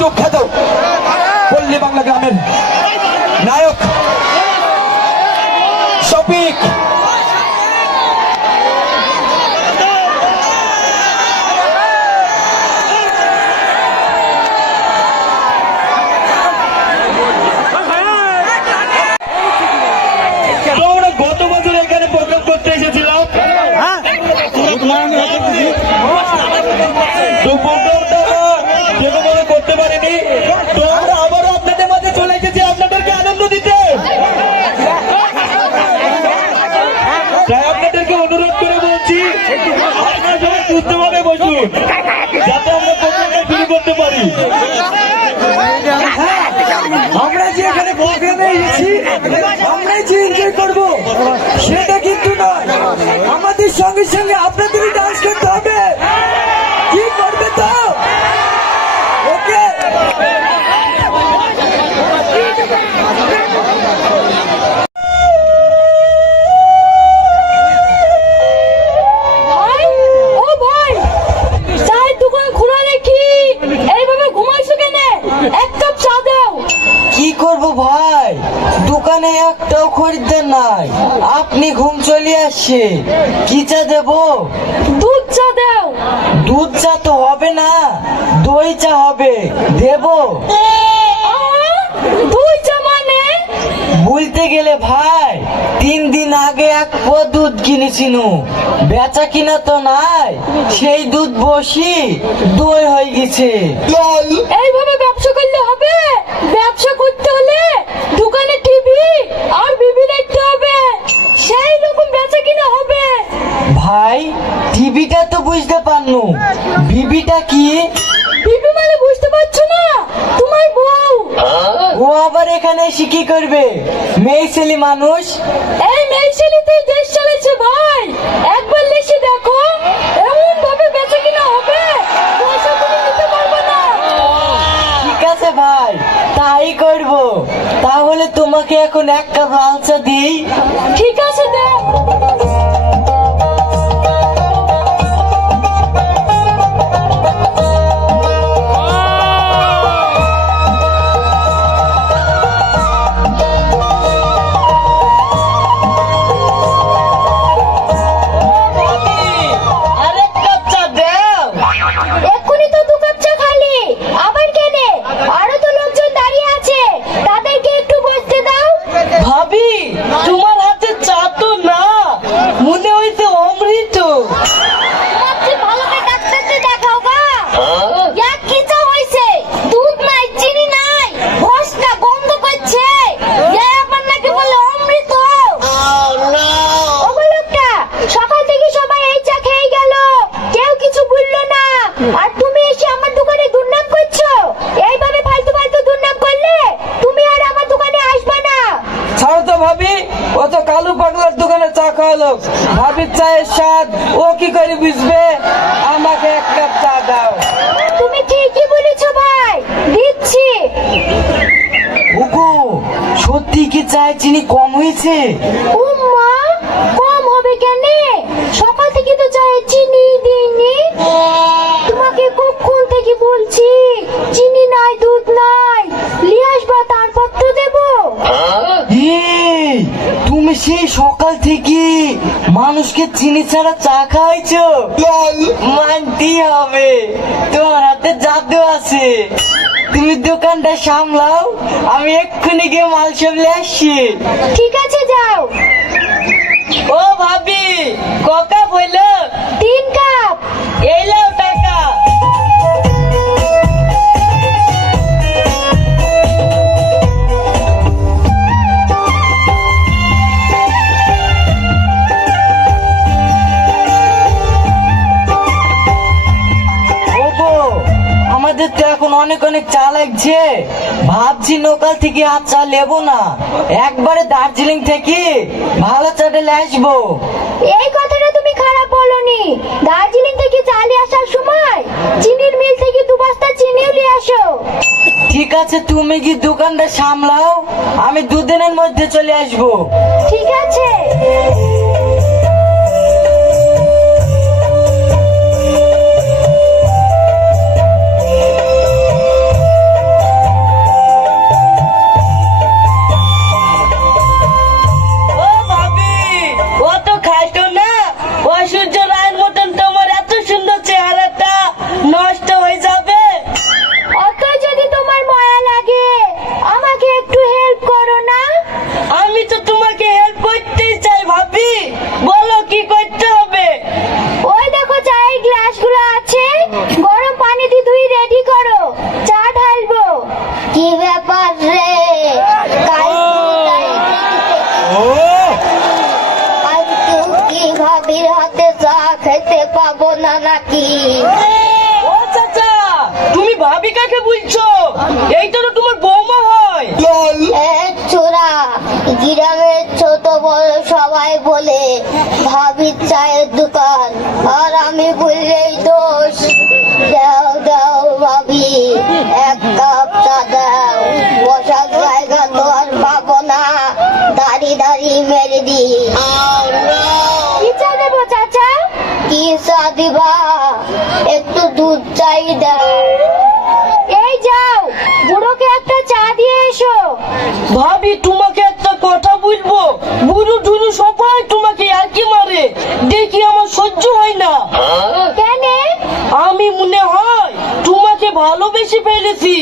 সুখ্যাত পল্লী বাংলা গ্রামের নায়ক শফিক তো আমরা গত বছর এখানে প্রোগ্রাম করতে এসেছিলাম তো প্রোগ্রামটা যেভাবে করতে পারিনি তো আমরা আবারও আপনাদের মাঝে চলে এসেছি আপনাদেরকে আনন্দ দিতে তাই আপনাদেরকে অনুরোধ বলছি আপনারা বসুন, যাতে আমরা প্রোগ্রামটা শুরু করতে পারি। আমরা যে এখানে প্রোগ্রামে এসেছি, আমরাই যে এনজয় করব, সেটা কিন্তু নয়। আমাদের সঙ্গে সঙ্গে আপনাদেরই আপনি ঘুম চলে আসছে কি চা দেবো? দুধ চা দাও। দুধ চা তো হবে না দই চা হবে। দেবো? দুই চা মানে? বলতে গেলে ভাই তিন দিন আগে এক পোয়া দুধ কিনেছিনু। বেচা কিনা তো নাই সেই দুধ বসি দই হয়ে গেছে। এইভাবে এখানে এসে কি করবে? মেয়ে ছেলে মানুষ? এই মেয়ে ছেলে তুই দেশ চলেছে ভাই? একবার লেসে দেখো এমন ভাবে বেঁচে কিনা হবে? পয়সা তুমি নিতে পারবে না। ঠিক আছে ভাই তাই করব। তাহলে তোমাকে এখন এক কাপ লাল চা দিই। ঠিক আছে দাও ভাবির চায়ের স্বাদ ও কি করে বুঝবে? আমাকে এক কাপ চা দাও। তুমি ঠিকই বলেছ ভাই দিচ্ছি। ওগো সত্যি কি চায় চিনি কম হয়েছে? উম্মা কম হবে কেন? সকাল থেকে তো চায়ে চিনি দিইনি। তোমাকে কখন থেকে বলছি চিনি নাই দুধ নাই নিয়ে আসবা তারপর তো দেবো এই, তুমি সেই সকাল থেকে মানুষকে চিনি ছাড়া চা খাওয়াইছো? মানতেই হবে। তোমার হাতে জাদু আছে। তুমি দোকানটা সামলাও আমি এক্ষুনি গিয়ে মাল সব নিয়ে আসছি। ঠিক আছে যাও। ও ভাবি ককা বইল তিন কাপ। এই লাও অনেক চা লাগছে। ভাবছি লোকাল থেকে আর চা নেব না। একবারে দার্জিলিং থেকে ভালো চাটা নিয়ে আসব। এই কথাটা তুমি খারাপ বলনি। দার্জিলিং থেকে চালে আসার সময় চিনির মিল থেকে দু বস্তা চিনিও নিয়ে আসো। ঠিক আছে তুমি কি দোকানটা সামলাও। আমি দুদিনের মধ্যে চলে আসব। ঠিক আছে। হাতে চা খাইতে পাবো না নাকি? ও চাচা তুমি ভাবি কাকে বলছো? এইটা তো তোমার বৌমা হয়। ছোড়া গ্রামের ছোট বড় সবাই বলে ভাবির চায়ের দোকান। আর আমি বললেই দোষ। দাও দাও ভাবি এক চা দিবা একটু দুধ চাই দাও। এই যাও বুড়োকে একটা চা দিয়ে এসো। ভাবি তোমাকে একটা কথা বলব। বুড়ো টুরু সবাই তোমাকে আর কি মারে। দেখি আমার সহ্য হয় না। কেন? আমি মনে হয় তোমাকে ভালোবেসে ফেলেছি।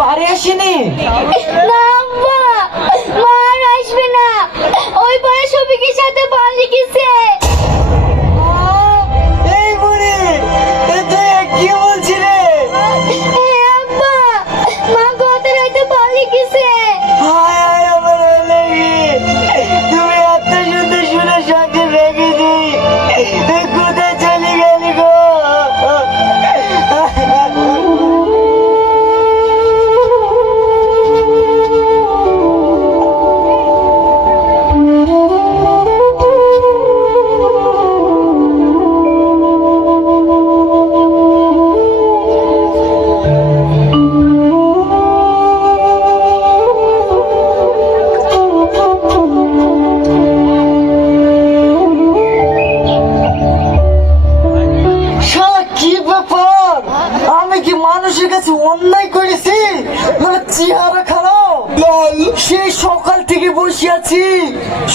বাড়ি আসেনি? আসবে না। ওই বয়স সাথে পালিয়ে গেছে।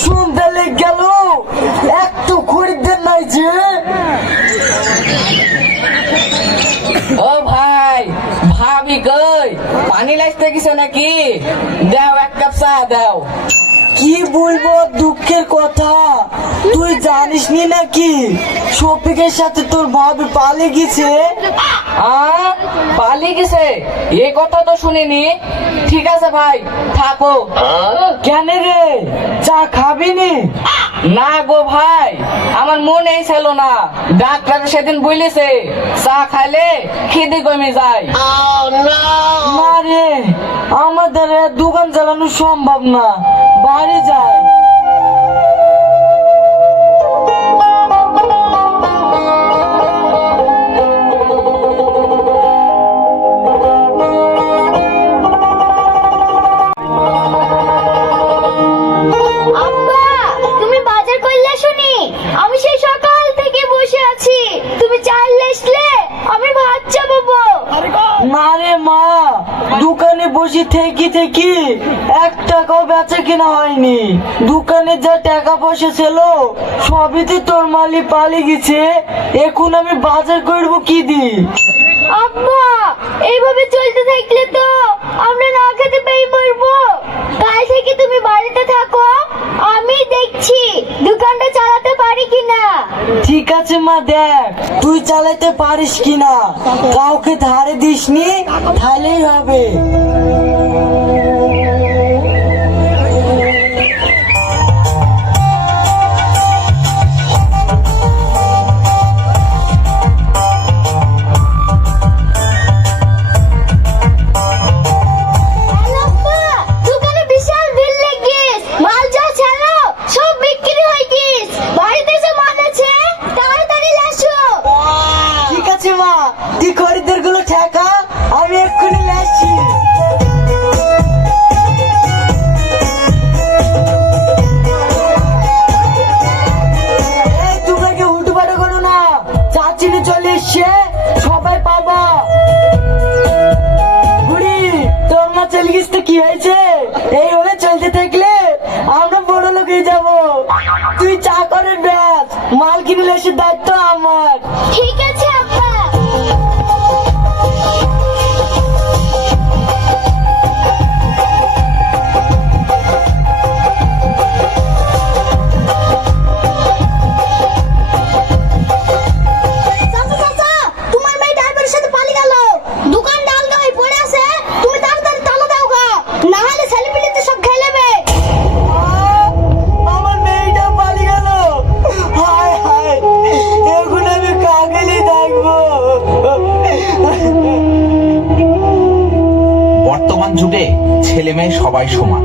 লেগ গেল। একটু খরিদ্দার নাই যে। ও ভাই ভাবি কই? পানি লাইতে গেছো নাকি? দাও এক কাপ চা দাও। কি বলব দুঃখের কথা। তুই জানিস নি নাকি? শফিকের সাথে তোর ভাবি পালে গেছে। আ? গেছে। এই কথা তো শুনিনি। ঠিক আছে ভাই থাকো। কেন রে? চা খাবি নি? না গো ভাই আমার মনেই ছিল না। ডাক্তার সেদিন বলেছে চা খাইলে খিদে কমে যায়। না রে আমাদের দোকান চালানো সম্ভব না। বাড়ি যায় বসে থেকে থেকে এক টাকাও বেচা কিনা হয়নি। দোকানে যা টাকা পয়সা ছিল, সবই তো তোর মালি পালে গেছে। এখন আমি বাজার করব কি দি আব্বা, এইভাবে চলতে থাকলে তো আমরা খেতে পেয়ে মরবো কাল থেকে তুমি বাড়িতে থাকো আমি দেখছি দোকানটা চালাতে পারি কিনা ঠিক আছে মা দেখ। তুই চালাতে পারিস কিনা? কাউকে ধারে দিসনি তাহলেই হবে। চাকরের ব্যাস। মাল কিনলে সে দায়িত্ব আমার। ঠিক আছে আপা 没错